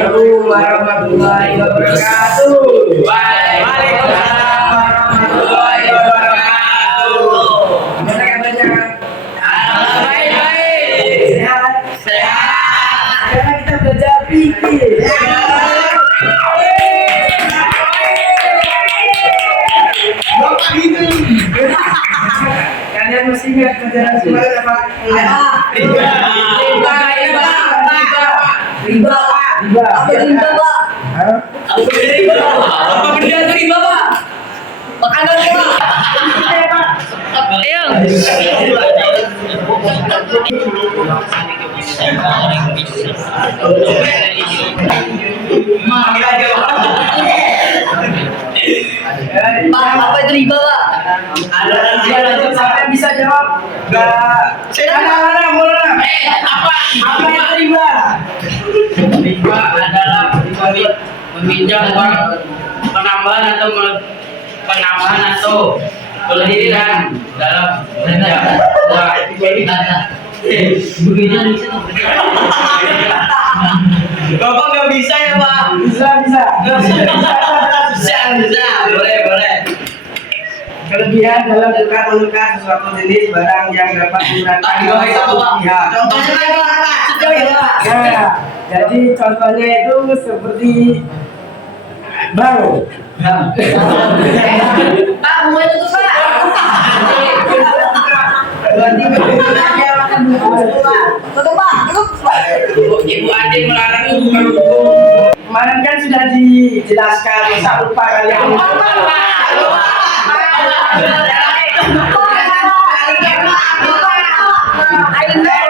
Assalamualaikum warahmatullahi wabarakatuh. Waalaikumsalam warahmatullahi wabarakatuh. Gimana kabarnya? Baik. Sehat? Sehat. Sekarang kita belajar fikih. Kalian masih ingat pelajaran kemarin apa? Riba. Apa riba, Pak? Apa riba? Apa benda itu riba, Pak? Makanan, Pak. Ayo. Pak, apa itu riba, Pak? Ada siapa yang bisa jawab? Enggak. Ada, mulai. Apa itu riba? Riba adalah meminjam uang penambahan atau kelebihan dalam belanja uang. Bapak nggak bisa ya, Pak? Bisa. Bisa. Boleh. Kelebihan dalam menukar sesuatu jenis barang yang dapat menggunakan pihak. Contohnya apa? Ya, jadi contohnya itu seperti bank. Pak, mau itu tuh, Pak. Berarti bagaimana akan Tutup, Pak. Ibu adik melarang itu bukan hukum. kemarin kan sudah dijelaskan, masa lupa kalian.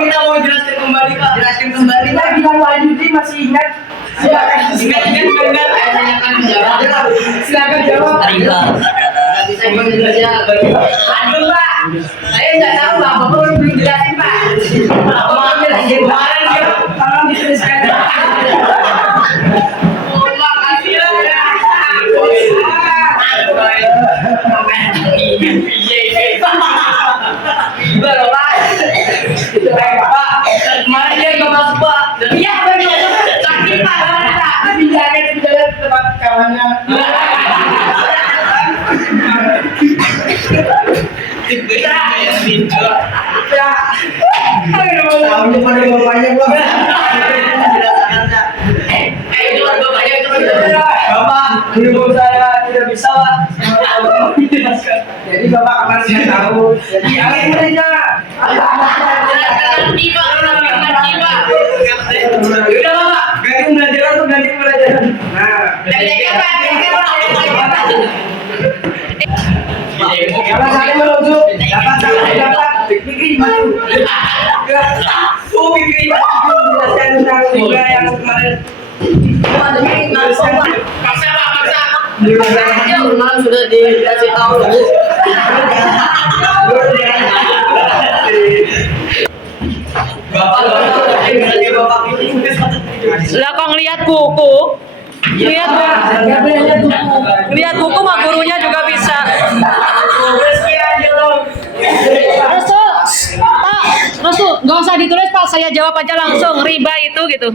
Kita mau jelaskan kembali, Pak. Jelaskan kembali, Kita Pak. bilang lanjuti masih ingat? Silakan. Silakan jawab. Aduh, Pak. Saya nggak tahu, Pak. Bapak belum jelasin, Pak. Bapak jelasin kemarin, Pak. Tolong dituliskan. Makasih ya. Riba loh, Pak. Pak, kemarin dia nggak masuk, Pak. Iya, benar. Sakit, Pak. Pinjakan tempat kawannya. Tahu pada bapaknya gua. Bapak, dulu saya tidak bisa, Pak. Jadi bapak kemarin tidak tahu. Jadi alih saja. Udah, Bapak. Ganti pelajaran tuh ganti pelajaran. Nah, kalau saya menuju dapat pikir maju. Pikir maju menjelaskan tentang riba yang kemarin. Malam sudah dikasih tahu. Bapak, Lah kok ngeliat buku? Lihat buku mah gurunya juga bisa. Restu, nggak usah ditulis Pak, saya jawab aja langsung. Riba itu gitu.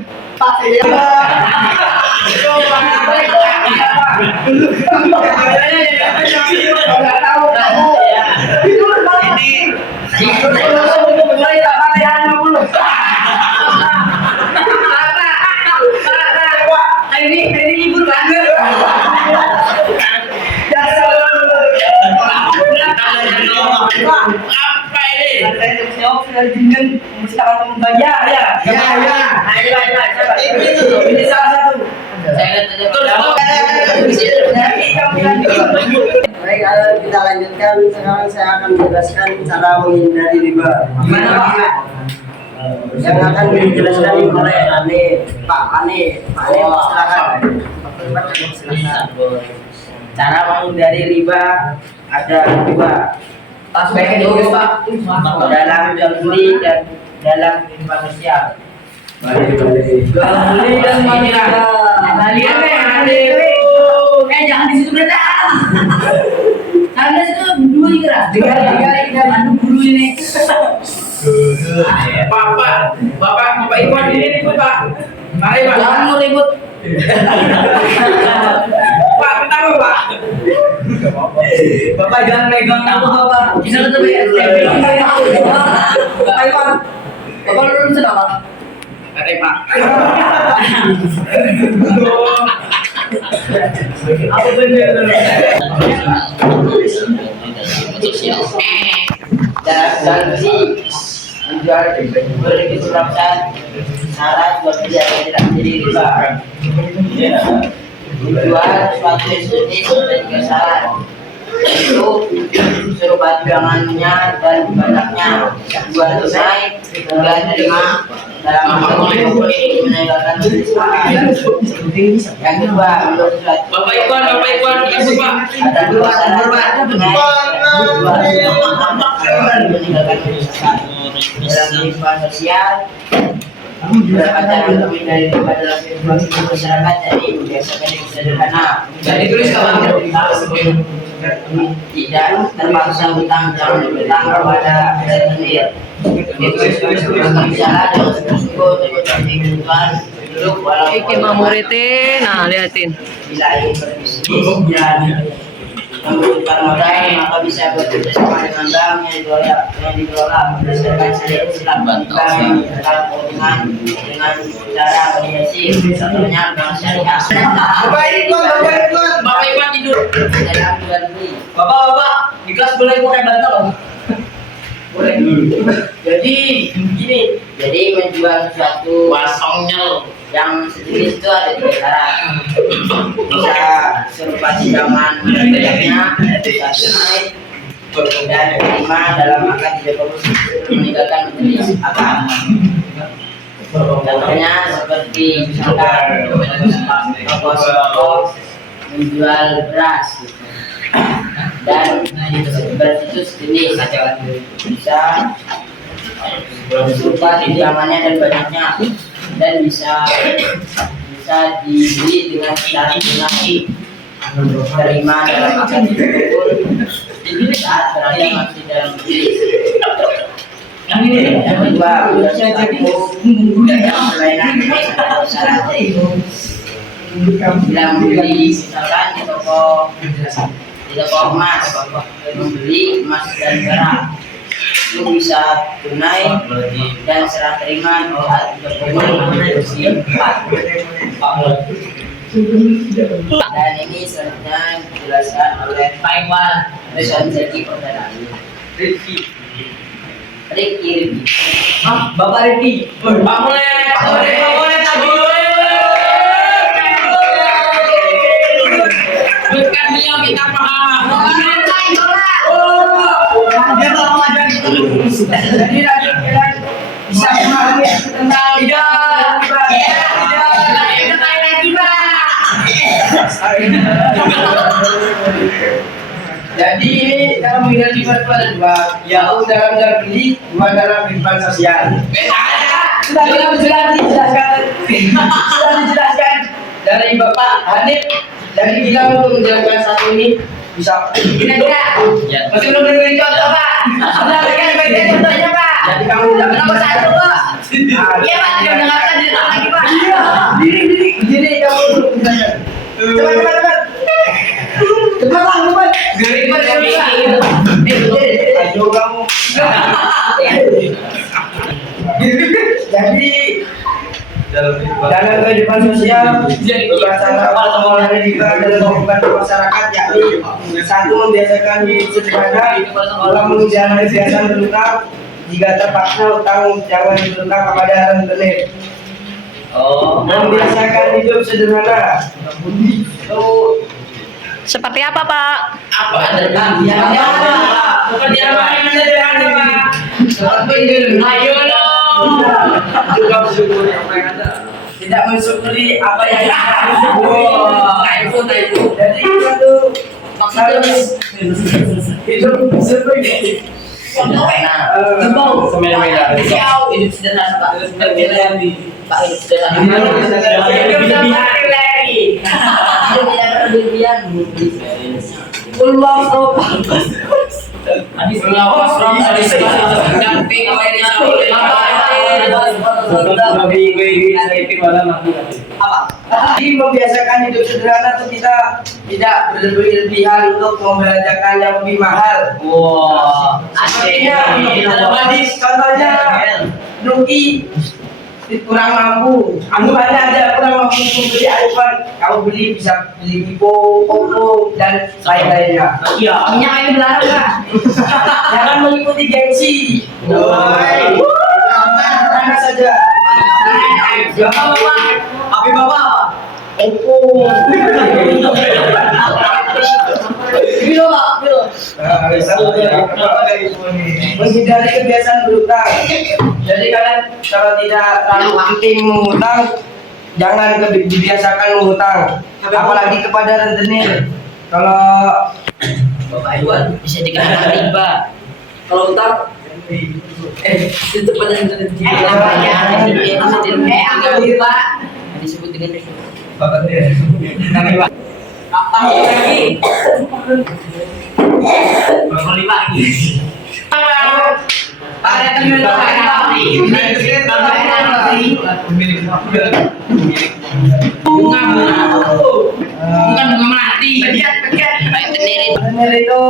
Ini libur banget. Apa ini? Mesti akan membayar ya. Ini salah satu. Baik, kita lanjutkan. Sekarang saya akan menjelaskan cara menghindari riba. Gimana, Pak? Yang akan dijelaskan oleh Pak Ane, silakan. Cara menghindari riba ada dua. Baiknya dulu, Pak. Dalam jual beli dan dalam kehidupan sosial. Jual beli dan manusia. Kalian jangan di situ berada. Anda situ dulu kira. Dengar guru ini. Bapak Iwan ini ribut Pak. Mari Pak. Jangan mau ribut. Pak, pertama Pak. Bapak jangan megang aku Bapak. Bisa ketemu ya? Bapak Iwan. Bapak lulus apa? Kata Pak. Apa bener? Dan si menjual beri keselamatan syarat buat tidak menjadi riba. Menjual suatu jenis dan juga syarat itu suruh dagangannya dan banyaknya jual tunai hingga terima dalam menegakkan yang kedua menurut surat Bapak Iwan, ibu Pak. ada dua syarat meninggalkan dalam kehidupan sosial pacaran lebih dari dalam kehidupan masyarakat jadi biasakan yang sederhana Jadi tulis kawan. tidak terpaksa hutang kepada rentenir misalnya dengan sungguh seperti kebutuhan hidup walau Iki mamurite, nah liatin. bila ingin berbisnis dan membutuhkan modal maka bisa bekerja sama dengan bank yang dikelola berdasarkan syariat Islam. Bank yang dengan cara mediasi contohnya bank syariah Bapak Iwan tidur. dalam jual beli. Bapak, di kelas boleh pakai bantal? Boleh. Jadi menjual sesuatu Wasongnya. yang sejenis itu ada tiga cara, bisa serupa sidangan banyaknya, bisa tunai dan terima dalam akad tidak perlu meninggalkan majelis akad. Contohnya seperti misalkan toko menjual beras dan beras itu sejenis bisa berupa sidangannya dan banyaknya dan bisa dibeli dengan cara tunai terima dalam akad tersebut saat berada masih dalam majelis. Yang kedua yang berlainan dengan syaratnya itu bila membeli misalkan di toko emas membeli emas dan perak itu bisa tunai dan serah terima saat 34. Dan ini selanjutnya dijelaskan oleh Pak Iwan Resan Zaki Perdana. Riki. Bapak Riki. Pak boleh tadi. Bukan beliau kita paham. Dia telah mengajar kita. Jadi bisa memahami tentang tidak. Jadi dalam menghindar riba itu ada dua, yaitu dalam jual beli, dua dalam kehidupan sosial. Sudah dijelaskan dari Bapak Hanif. Jadi kita untuk menjelaskan satu ini bisa kira-kira masih belum memberi contoh Pak. Sudah berikan bagian contohnya Pak. Jadi kamu tidak nomor satu Pak. Iya Pak, tidak mendengarkan cerita lagi Pak. Diri kamu untuk menjelaskan. Cepat. Cepat. Ayo kamu. Jadi dalam kehidupan sosial berdasarkan pertemuan riba dalam kehidupan masyarakat yakni satu membiasakan hidup sederhana, dua menjalani kebiasaan berhutang, jika terpaksa hutang jangan berhutang kepada rentenir. Membiasakan hidup sederhana itu Seperti apa, Pak? Apa ada? Bukan dia main sederhana Pak. Ayo dong. juga bersyukur apa yang ada, tidak mensyukuri apa yang ada. Typo. Jadi itu harus hidup seperti Hidup sederhana Pak. Pak hidup sederhana. hidup berlari. Tidak berlebihan. Hadis Apa? Jadi membiasakan hidup sederhana itu kita tidak berlebihan untuk membelanjakan yang lebih mahal. Wah, Sepertinya dalam hadis contohnya Nuki kurang mampu, anggapannya aja kurang mampu membeli iPhone, kamu beli bisa beli Vivo, Oppo dan lain-lainnya. iya. Minyak air belarang kak. Jangan mengikuti gengsi. Woi, mana saja. Bapak, HP bapak apa? Oppo. Bilo pak, bilo. Menghindari kebiasaan berutang. Jadi kalian kalau tidak terlalu penting mengutang, jangan dibiasakan mengutang, apalagi kepada rentenir. Kalau Bapak Iwan bisa dikatakan riba. Kalau utang, itu pada disebut dengan apa lagi? ada teman Bukan bunga melati. rentenir itu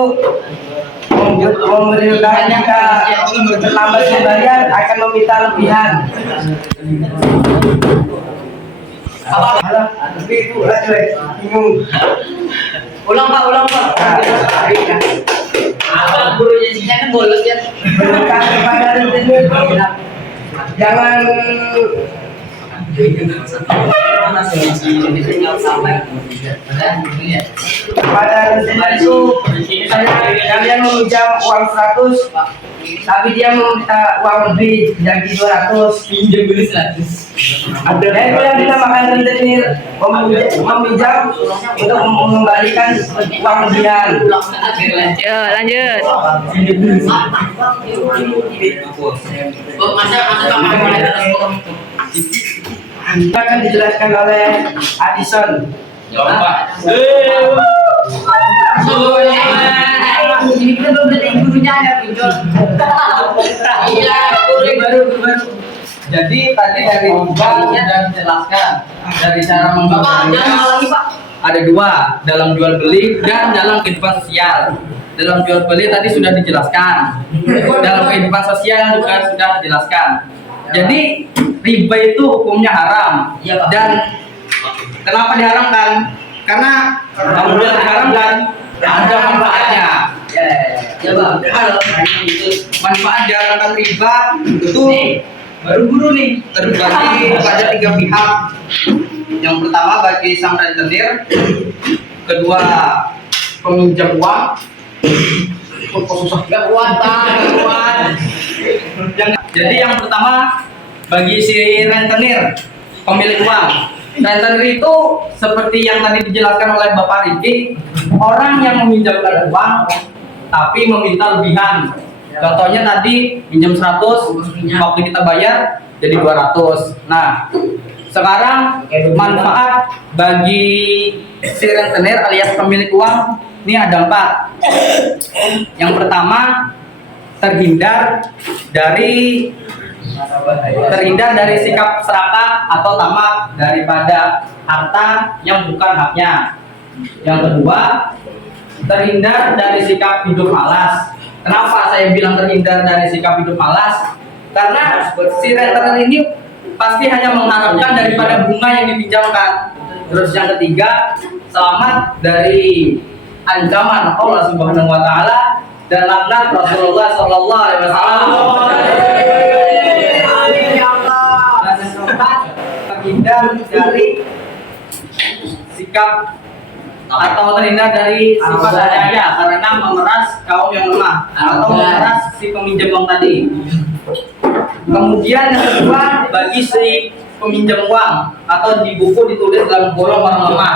memberi utang jika terlambat membayar akan meminta lebihan. Alah, tapi itu lah cuy, bingung. Ulang pak. Apa gurunya sih kan bolos ya? Berutang kepada rentenir jangan pada rentenir itu kalian meminjam uang 100 tapi dia meminta uang lebih jadi 200. Pinjam beli 100. Dan itu yang dinamakan rentenir, meminjam untuk mengembalikan uang lebihan. Yo lanjut. Masa kamar mulai Akan dijelaskan oleh Addison. Jawab Pak. Ini kita belum jadi gurunya ya pinjol. Iya, baru. Jadi tadi dari Mbak sudah dijelaskan dari cara Bapak, membacanya. jangan lagi Pak. Ada dua, dalam jual beli dan dalam kehidupan sosial. Dalam jual beli tadi sudah dijelaskan, dalam kehidupan sosial juga sudah dijelaskan. Jadi riba itu hukumnya haram. Iya, Pak. Dan kenapa diharamkan? Karena apabila diharamkan ada manfaatnya. Ya bang, Manfaat diharamkan riba itu baru guru nih terbagi pada tiga pihak. Yang pertama bagi sang rentenir, kedua peminjam uang. Kok susah nggak kuat. Jadi yang pertama bagi si rentenir, pemilik uang. Rentenir itu seperti yang tadi dijelaskan oleh Bapak Riki, orang yang meminjamkan uang tapi meminta lebihan. Contohnya tadi pinjam 100, waktu kita bayar jadi 200. Nah, sekarang manfaat bagi si rentenir alias pemilik uang ini ada 4. Yang pertama terhindar dari sikap serakah atau tamak daripada harta yang bukan haknya. Yang kedua, terhindar dari sikap hidup malas. Kenapa saya bilang terhindar dari sikap hidup malas? Karena si rentenir ini pasti hanya mengharapkan daripada bunga yang dipinjamkan. Terus yang ketiga, selamat dari ancaman Allah Subhanahu wa taala dan laknat Rasulullah sallallahu alaihi wasallam. Dan yang keempat, terhindar dari sikap atau terhindar dari sifat daya karena memeras kaum yang lemah atau memeras si peminjam uang tadi. Kemudian yang kedua, bagi si peminjam uang atau di buku ditulis dalam kolom orang lemah.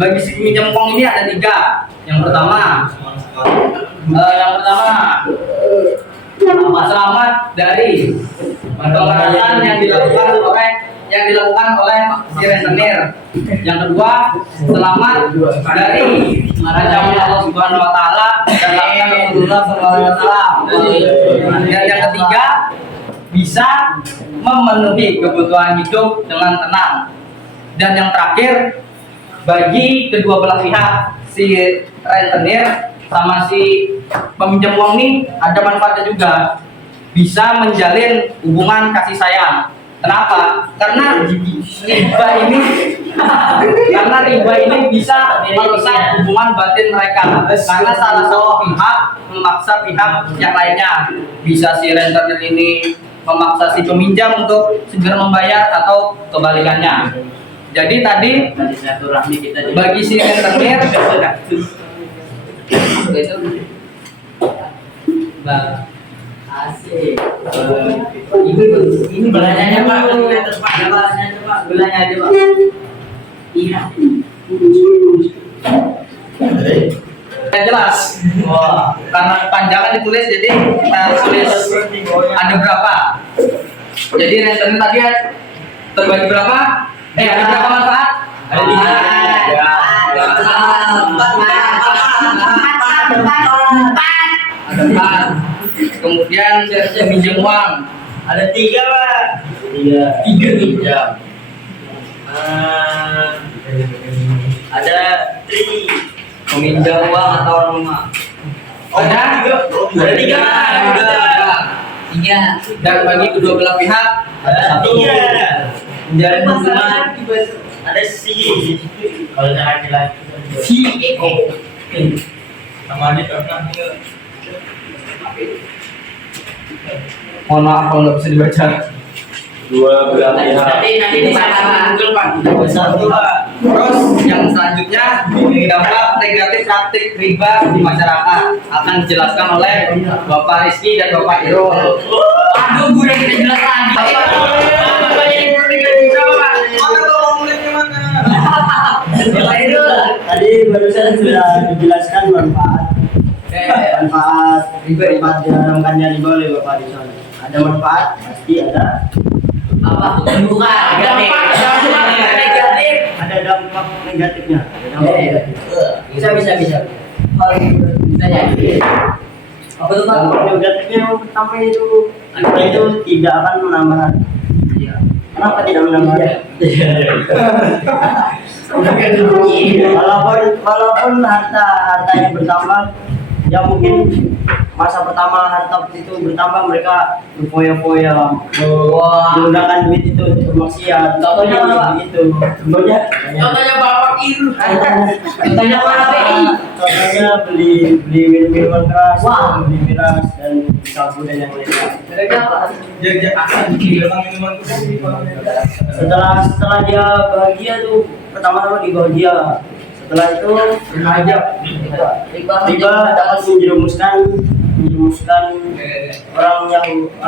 Bagi si peminjam uang ini ada 3. Yang pertama, selamat dari pemerasan yang dilakukan oleh si rentenir. Yang kedua, selamat dari ancaman Allah Subhanahu wa taala dan laknat Rasulullah sallallahu alaihi wasallam. Dan yang ketiga, bisa memenuhi kebutuhan hidup dengan tenang. Dan yang terakhir, bagi kedua belah pihak, si rentenir sama si peminjam uang nih ada manfaatnya juga, bisa menjalin hubungan kasih sayang. Kenapa? Karena riba ini bisa merusak hubungan batin mereka. Karena salah satu pihak memaksa pihak yang lainnya. Bisa si rentenir ini memaksa si peminjam untuk segera membayar atau kebalikannya. Jadi tadi silaturahmi kita juga. bagi si rentenir Asik. ini Belanja Pak, belanja Pak. Belanja aja Pak. Iya. yang jelas. Wah. Karena kepanjangan ditulis, jadi kita tulis ada berapa. Jadi rentenir tadi terbagi berapa? Ada berapa manfaat? Ada 3. Ada 4. Kemudian pinjam uang. Ada 3 Pak. 3 pinjam. Ada 3 Meminjam uang atau orang rumah. Ada 3 Pak. 3. Dan bagi kedua belah pihak ada 1. Menjalin hubungan. Ada si. Kalau jangan jelas. Si Eko. Sama aja kan. Mohon maaf kalau nggak bisa dibaca. Dua belah pihak. Nanti disalah Google Pak. Satu Pak. Terus yang selanjutnya, dampak negatif praktik riba di masyarakat akan dijelaskan oleh Bapak Rizky dan Bapak Irul. Aduh, gue udah kita jelas lagi. Tadi barusan sudah dijelaskan manfaat diharamkannya riba oleh Bapak di sana. Ada manfaat, pasti ada. Apa? Bukan. Negatif. Ada dampak negatifnya. Bisa. Bisa jadi. Apa tuh Pak? Dampak negatifnya yang pertama itu tidak akan menambah harga. Kenapa tidak menambah harga? Walaupun hartanya bertambah, ya mungkin masa pertama harta itu bertambah, mereka berfoya-foya menggunakan duit itu untuk bermaksiat. Contohnya apa? Begitu. Contohnya Bapak Ir. Contohnya Pak BI. Contohnya beli minuman keras, beli miras dan sabu dan yang lainnya. Setelah dia bahagia tuh, pertama-tama dibahagia. Setelah itu riba dapat menjerumuskan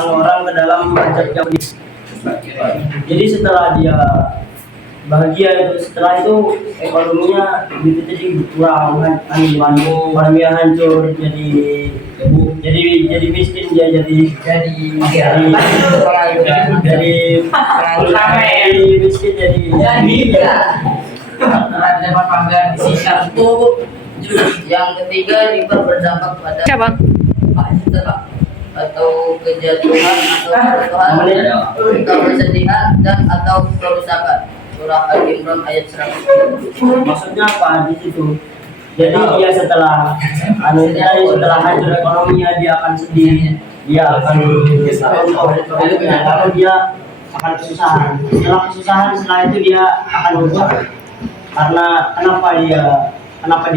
orang ke dalam pajak yang. Jadi setelah dia bahagia itu, setelah itu ekonominya begitu jadi berkurang, barangnya hancur, jadi miskin, dia jadi miskin, dapat panggilan satu. Yang ketiga, riba berdampak pada Siapa? atau kejatuhan atau kesedihan dan atau kerusakan. Surah Al-Imran ayat 100. maksudnya apa di situ? Jadi dia setelah hancur ekonominya, dia akan sedih, dia akan lalu dia akan kesusahan. Setelah itu dia akan rusak. Karena kenapa dia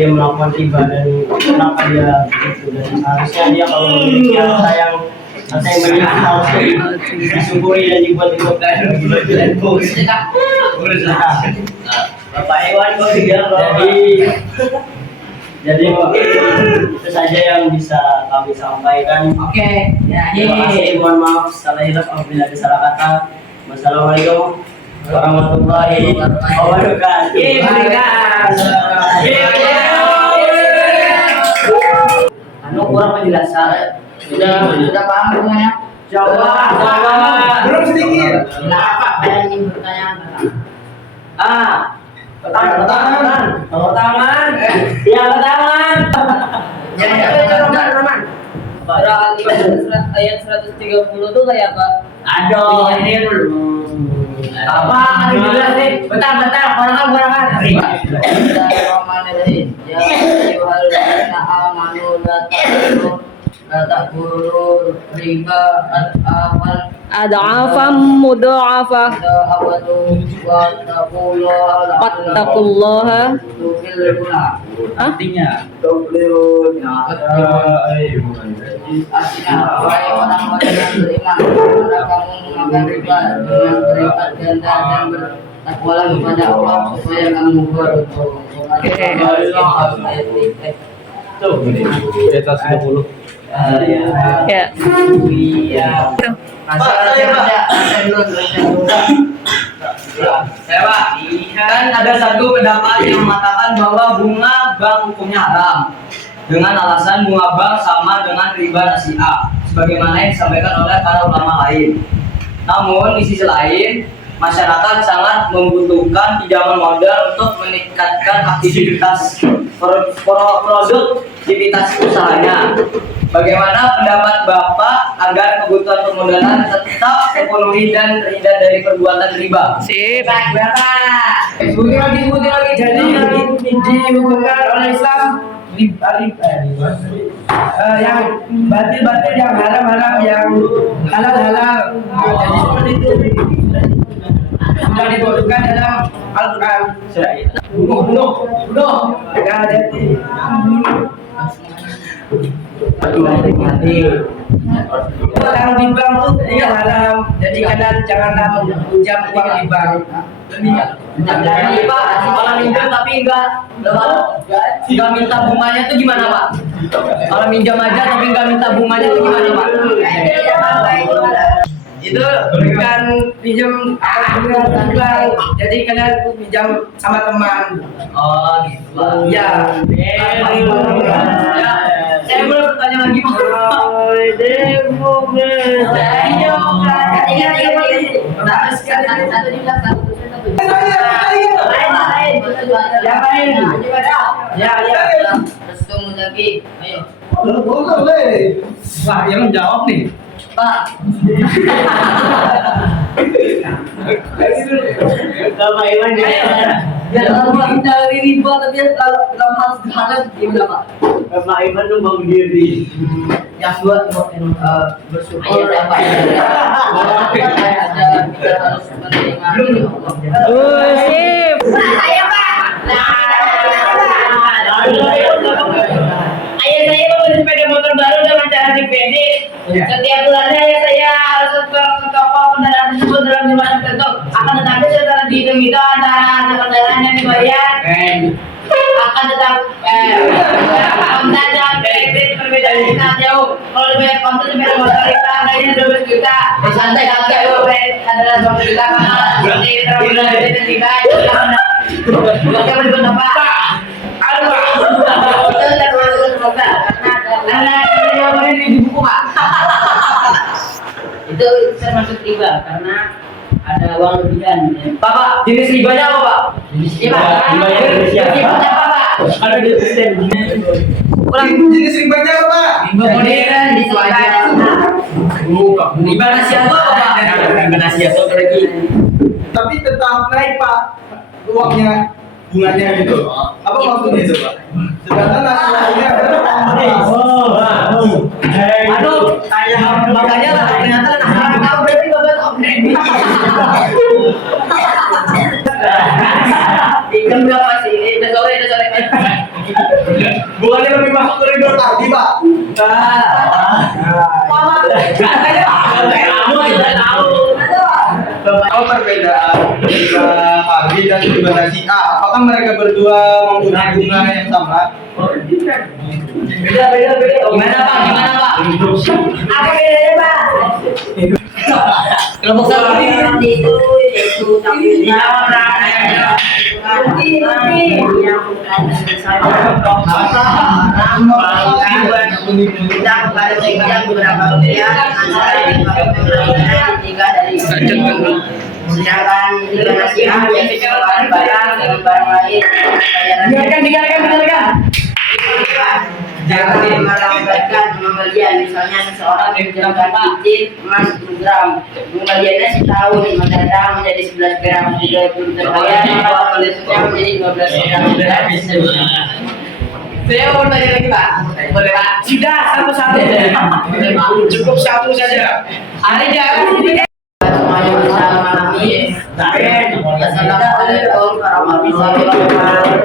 melakukan riba dan kenapa dia begitu, dan seharusnya dia kalau memiliki harta yang menyimpan harusnya disyukuri dan dibuat Bapak Iwan jadi itu saja yang bisa kami sampaikan. Oke. Terima kasih, mohon maaf salah hilaf apabila ada salah kata. Wassalamualaikum warahmatullahi wabarakatuh. Kurang penjelasan. Sudah paham semuanya? Belum sedikit. Nah, apa yang ingin bertanya? Tangan. Surah Al-Imran ayat 130 tuh kayak apa? Aduh, ini dulu. Apa? Jelas nih. Bentar, korangan. Bismillahirrahmanirrahim. Ya ayyuhalladzina amanu la ta'kulu riba al-awal Ad'afam mudha'afah. Wattaqullaha. Artinya Wahai orang-orang yang beriman, hendaklah kamu memakan riba dengan berlipat ganda dan bertakwalah kepada Allah supaya kamu beruntung. Ya. saya Pak, kan ada satu pendapat yang mengatakan bahwa bunga bank hukumnya haram dengan alasan bunga bank sama dengan riba nasi'ah sebagaimana yang disampaikan oleh para ulama lain. Namun di sisi lain, masyarakat sangat membutuhkan pinjaman modal untuk meningkatkan aktivitas produktivitas usahanya. Bagaimana pendapat Bapak agar kebutuhan permodalan tetap terpenuhi dan terhindar dari perbuatan riba? Sip. Sebutin lagi. Jadi dihukumkan oleh Islam yang batil yang haram yang halal. Jadi seperti itu. Sudah disebutkan dalam Al-Quran. Bunuh. Ya, jadi orang di bank tuh dia haram. Jadi kalian janganlah meminjam uang di bank. Jadi Pak, kalau minjam tapi enggak minta bunganya itu gimana Pak? Kalau minjam aja tapi enggak minta bunganya itu gimana Pak? Itu bukan pinjam di bank. Jadi kalian pinjam sama teman. Oh gitu Pak. Ya. Ya, saya boleh bertanya lagi Pak? Yang lain. Ya. Restu lagi. Ayo. Wah, yang menjawab nih. Pak. Bapak Iwan Jangan menghindari riba tapi dalam hal sederhana gimana Pak? Bapak Iwan tuh mau berdiri. Yang dua bersyukur apa ya? Kita harus menerima ini Allah. Sip. Ayah saya membeli sepeda motor baru dengan cara dikredit. Setiap bulannya ayah saya harus ke toko kendaraan tersebut dalam jumlah tertentu. Akan tetapi setelah dihitung-hitung antara kendaraan yang dibayar akan tetap konten dan kredit perbedaan sangat jauh. Kalau dibayar konten sepeda motor itu harganya 12 juta. Santai adalah 12 juta karena berarti terbulan dari tiga juta. Bukan berikut apa? Itu termasuk semoga karena di buku Pak. Itu termasuk riba karena ada uang lebihan. Pak, jenis ribanya apa Pak? Riba. Ribanya apa Pak? Ada di jenis ribanya apa Pak? Riba modern itu aja. Riba nasihat apa Pak? Riba nasihat lagi. Tapi tetap naik Pak uangnya, bunganya gitu. Apa maksudnya itu Pak? Sedangkan nasihatnya Aduh, makanya ternyata tahu berarti Bapak tahu kredit. Jam berapa sih? Udah sore. bukannya lebih masuk koridor tadi Pak? Apa perbedaan riba pagi dan riba nasi'ah? Apakah mereka berdua menggunakan bunga yang sama? Beda. Gimana Pak? Apa bedanya Pak? Kelompok satu ini. Itu tapi kita kepada mereka beberapa rupiah antara tiga dari sedangkan tiga nasihat yang dikeluarkan barang dengan barang lain Dengarkan. jangan melambatkan pembelian. Misalnya seseorang menjualkan cincin emas 10 gram, pembeliannya setahun mendatang menjadi 11 gram, sudah belum terbayar maka pembeliannya menjadi 12 gram. Saya mau tanya lagi Pak, boleh Pak? Sudah, satu-satu. Cukup satu saja. Ada jago. Semuanya bersama kami. Assalamualaikum warahmatullahi wabarakatuh.